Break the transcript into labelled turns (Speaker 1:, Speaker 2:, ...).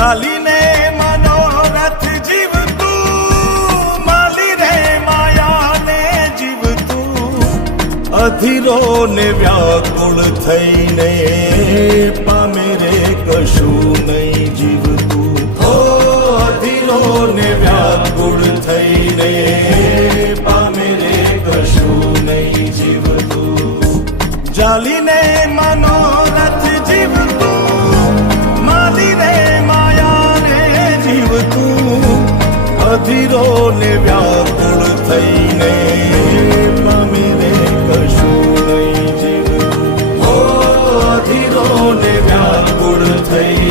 Speaker 1: ચાલીને મનોરથ જીવતું, માલી રે માયાને જીવતું. અધીરો ને વ્યાકુળ થઈને પામે રે કશું નહીં જીવતું. હો અધીરો ને વ્યાકુળ થઈને પામે રે કશું નહીં જીવતું. ચાલીને મનોરથ અધીરો ને વ્યાકુળ થઈને પામી રે કશું નહીં જીવ. અધીરો ને વ્યાકુળ થઈ